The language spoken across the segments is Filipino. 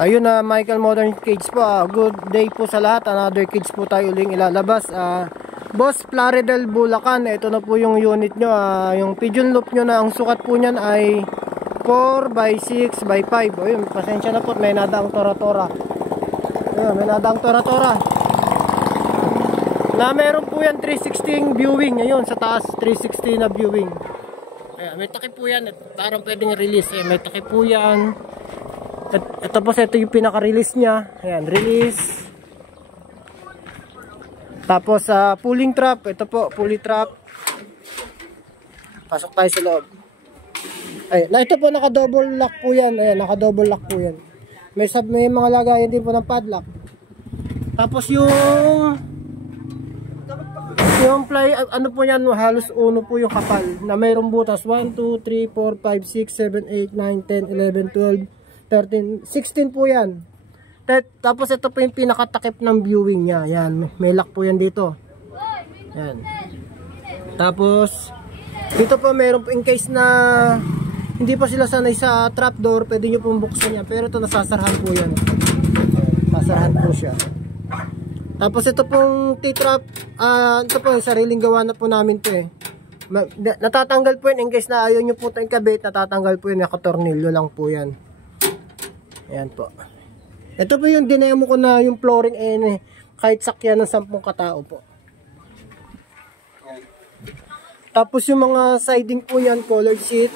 Ayun na, Michael Modern Cage po. Good day po sa lahat. Another cage po tayo uling ilalabas. Boss Plaridel Bulacan. Ito na po yung unit nyo. Yung pigeon loop nyo na ang sukat po nyan ay 4x6x5. Ayun, pasensya na po. May nadaang tora-tora. Ayun, may nadaang tora-tora. Na meron po yan 360 viewing. Ayun, sa taas 360 na viewing. Ayan, may takip po yan. Parang pwedeng release. May takip po yan. Ito po, ito yung pinaka-release niya. Ayan, release. Tapos pulling trap. Ito po, pulley trap. Pasok tayo sa loob. Ayan, na ito po naka-double lock po yan. Ayan, naka-double lock po yan. May mga lagayan din po ng padlock. Tapos yung fly, ano po yan, halos uno po yung kapal. Na mayroong butas. 1, 2, 3, 4, 5, 6, 7, 8, 9, 10, 11, 12, 13, 16 po yan. Tapos ito po yung pinakatakip ng viewing nya. Yan, may lock po yan dito. Yan. Tapos dito po meron po in case na hindi pa sila sanay sa trapdoor, pwede nyo pong buksan yan. Pero ito nasasarahan po yan. Nasasarahan po siya. Tapos ito pong T-trap, ito po yung sariling gawa na po namin to natatanggal po yan in case na ayaw nyo po ito ikabit. Natatanggal po yun, nakatornilyo lang po yan. Ayan po. Ito po yung dinemo ko na yung flooring kahit sakyan ng 10 katao po. Ayan. Tapos yung mga siding po yan, color sheet.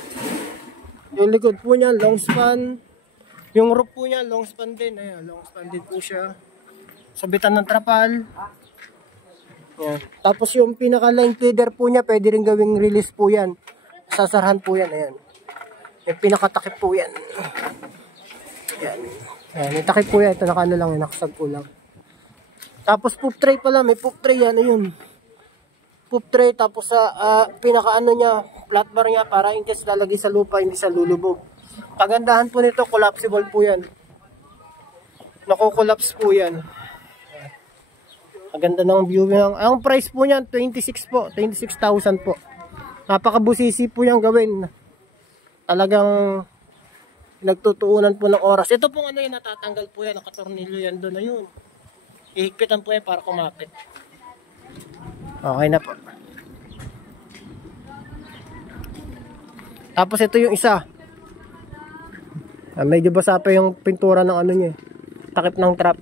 Yung likod po niya, long span. Yung roof po niya, long span din. Ayan, long span din po siya. Sabitan ng trapal. Ayan. Tapos yung pinaka line feeder po niya, pwede rin gawing release po yan. Sasarahan po yan. Ayan. Yung pinakatakip po yan. Ayan. Ayan, yung takip po yan. Ito nakano lang, nakasag po lang. Tapos poop tray pala, may poop tray yan. Ayun. Poop tray, tapos sa pinaka ano niya, flat bar niya para in case lalagay sa lupa, hindi sa lulubog. Kagandahan po nito, collapsible po yan. Nakukollapse po yan. Maganda ng view. Ang price po niyan, 26 po. 26,000 po. Napakabusisi po yung gawin. Talagang nagtutuunan po ng oras. Ito pong ano yung natatanggal po yan. Nakatornilyo yan doon. Ayun. Ihigpitan po yan para kumapit. Okay na po. Tapos ito yung isa. Medyo basa pa yung pintura ng ano niya. Takip ng trap.